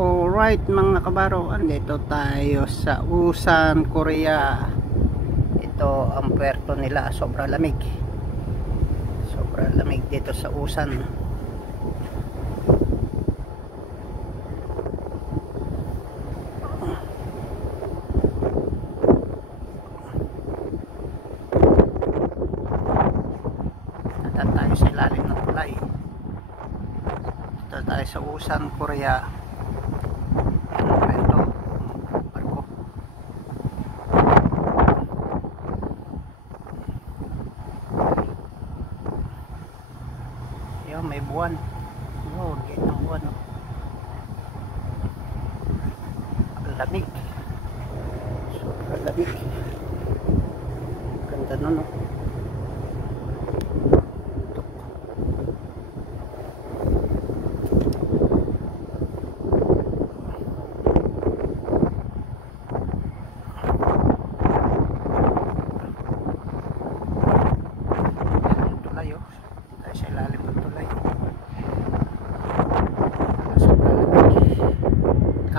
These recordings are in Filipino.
Alright mga kabaro, andito tayo sa Usan, Korea. Ito ang puerto nila, sobrang lamig. Sobrang lamig dito sa Usan. Nandito tayo sa ilalim ng tulay. Dito tayo sa Usan, Korea. Ayun, may buwan. Oh, gate ng buwan. Oh. Ang lamig. Sobrang lamig. Ganda nun, no?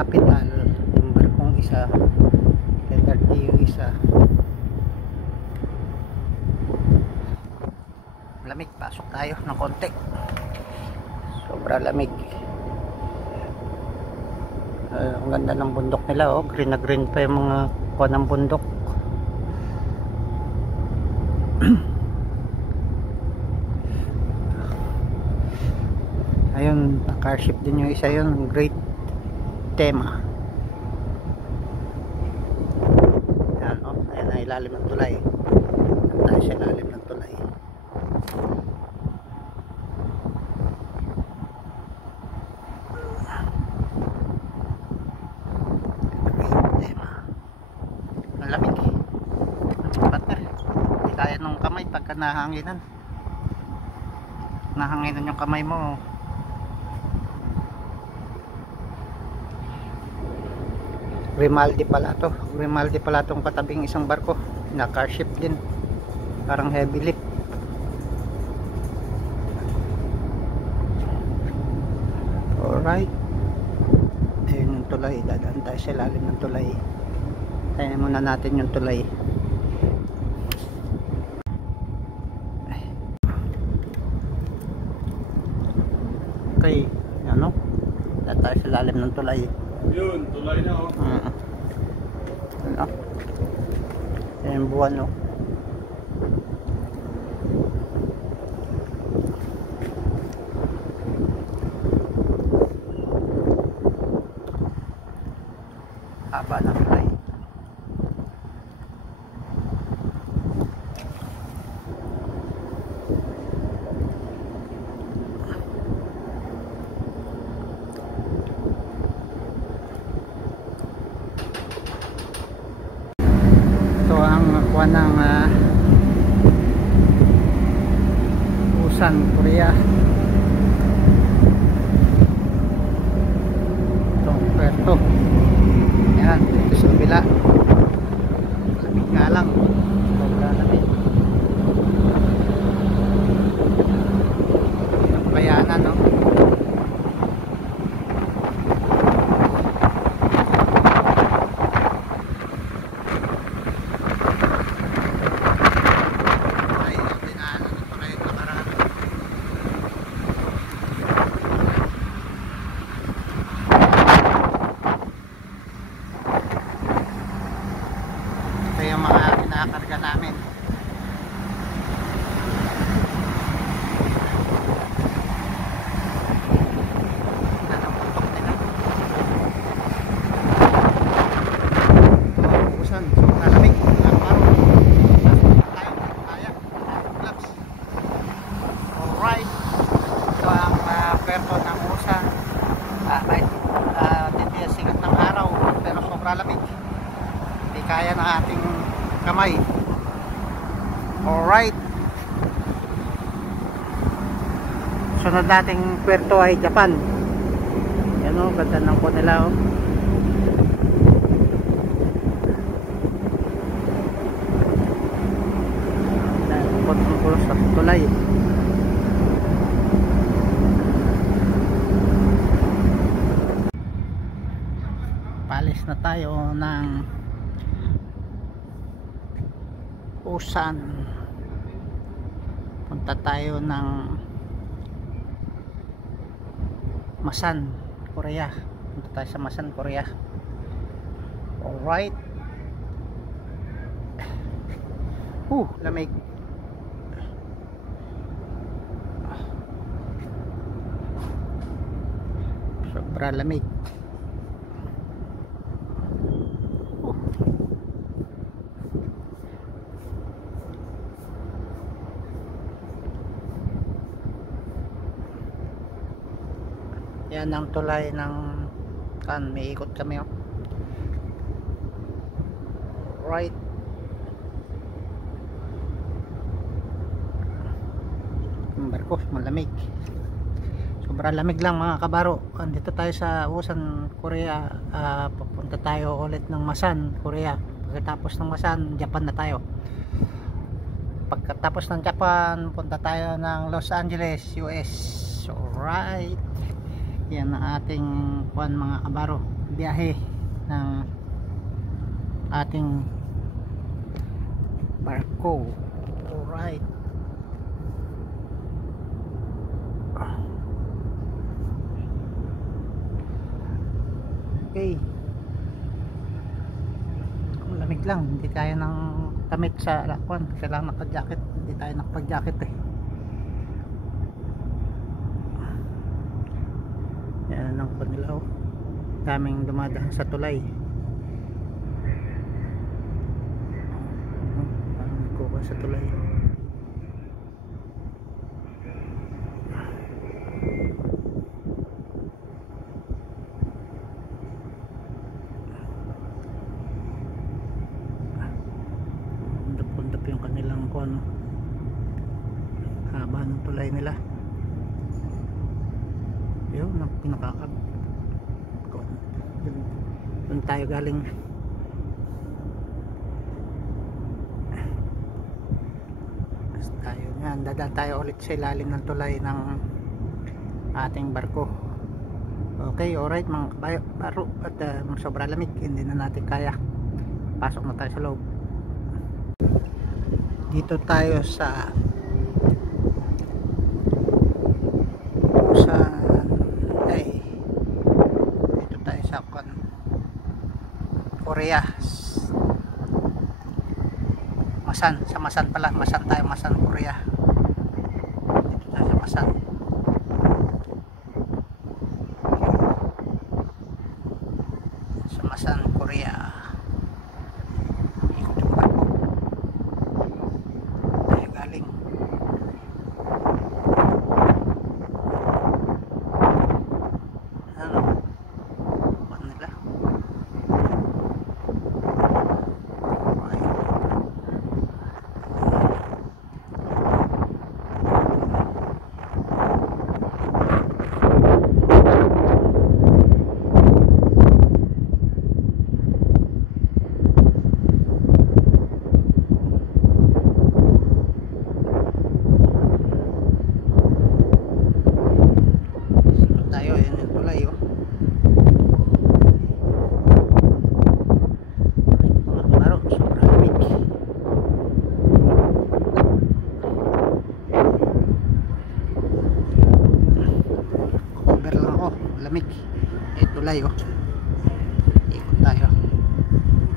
Capital yung barkong isa, letter T yung isa. Lamig, pasok tayo ng konti. Sobrang lamig. Ang ganda ng bundok nila, oh. Green na green pa yung mga kuha ng bundok. Ayun, car ship din yung isa yun, great tema. Ayan, oh, ayan na ilalim ng tulay. Ayan tayo sa ilalim ng tulay. Great tema. Ang lamig eh. Partner, hindi kaya nung kamay pagka nahanginan. Nahanginan yung kamay mo. Grimaldi pala to. Grimaldi pala tong katabing isang barko na car ship din, parang heavy lift. Alright, ayun yung tulay. Dadaan tayo sa ilalim ng tulay. Tayo muna natin yung tulay. Okay, ano, dadaan tayo sa ilalim ng tulay. Yun, tulay na oh. Ano? Ayan buwan, oh. Haba ng tulay. Ng Usan, Korea. Itong puerto. Yan, dito sa kabila. Lamig nga lang. Sobrang lamig. Ang kayanan, no? Ito yung mga kinakarga namin. Anong putok nila? Usan, sobrang lamig. Alright, ito ang puerto ng Usan. Hindi sikat ng araw pero sobrang lamig. Hindi kaya ng ating kamay. Alright, sunod nating puerto ay Japan. Yan o, ganda ng po nila o. Pagpunto sa tulay. na tayo ng Busan. Punta tayo ng Masan, Korea. Punta tayo sa Masan, Korea. Alright. Lamig. Sobra lamig. Yan ang tulay ng may ikot kami right. Yung barko malamig, sobrang lamig lang mga kabaro. Andito tayo sa Busan, Korea. Papunta tayo ulit ng Masan, Korea. Pagkatapos ng Masan, Japan na tayo. Pagkatapos ng Japan, punta tayo ng Los Angeles, US. Alright, yan ang ating mga kabaro, biyahe ng ating barko. Alright, okay. Malamig lang, hindi tayo ng tamit sa lakwan, kailangan naka-jacket. Hindi tayo nakapag-jacket Yan ang panilaw, daming dumadaan sa tulay. Daming kuha sa tulay. Undap-undap yung kanilang haba ng tulay nila. Yun ang pinakakab. Doon tayo galing. Tayo yan, dadaan tayo ulit sa ilalim ng tulay ng ating barko. Okay, alright mga kabaro. At sobra lamig, hindi na natin kaya. Pasok na tayo sa loob. Dito tayo sa Korea. Masan, sa Masan pala. Masan tayo, Masan, Korea. Dito tayo sa Masan. Sa Masan, Korea. Ikot yung barko. Tayo galing. Ano? Ba't nila? Lamig. Tulay ikot tayo,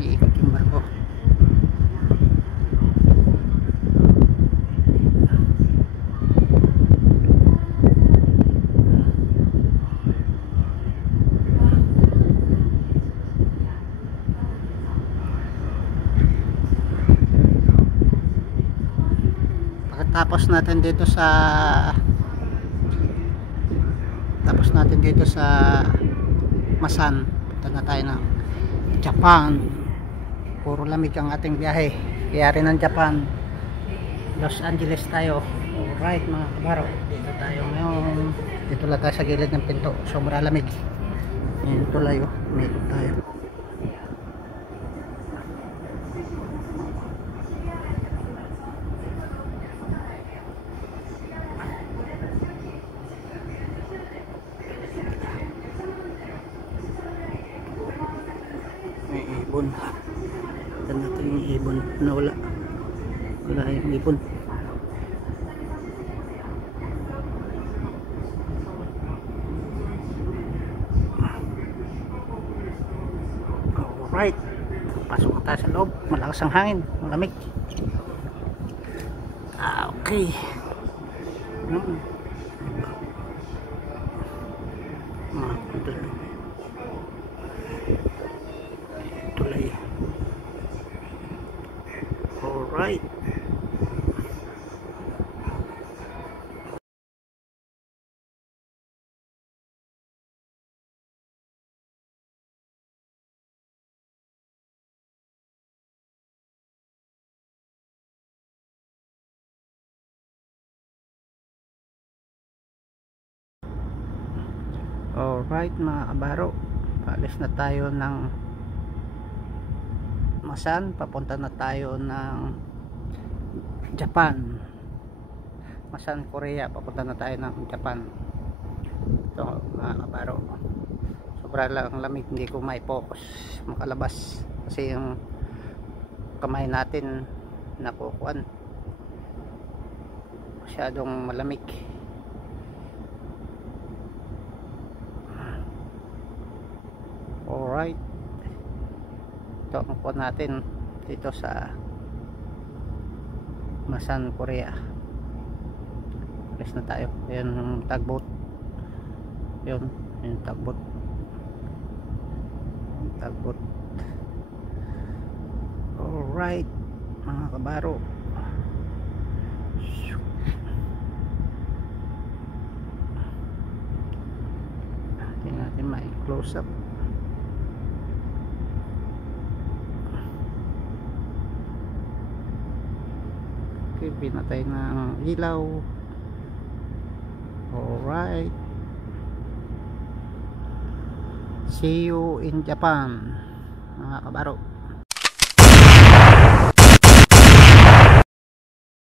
iikot yung barko. Pagkatapos natin dito sa Masan, punta na tayo ng Japan. Puro lamig ang ating biyahe, kaya rin ng Japan. Los Angeles tayo. Alright mga kabaro, dito tayo ngayon. Dito lang tayo sa gilid ng pinto, sobra lamig. Yan tulay may tayo. ibon. Tignan natin yung ibon na wala yung ibon. Alright, pasok na tayo sa loob. Malakas ang hangin, malamig. Okay. Tuloy. Alright. Alright mga kabaro, paalis na tayo ng Masan, papunta na tayo ng Japan. Masan, Korea, papunta na tayo ng Japan. Ito mga kabaro, sobra lang lamig, hindi ko may focus makalabas kasi yung kamay natin nakukuan, masyadong malamig. Alright, ito ang po natin dito sa Masan, Korea. Alis na tayo. Ayan yung tugboat, yun yung tugboat. Alright mga kabaro, tingnan natin may close up. Okay, pinatay ng ilaw. Alright, see you in Japan mga kabaro.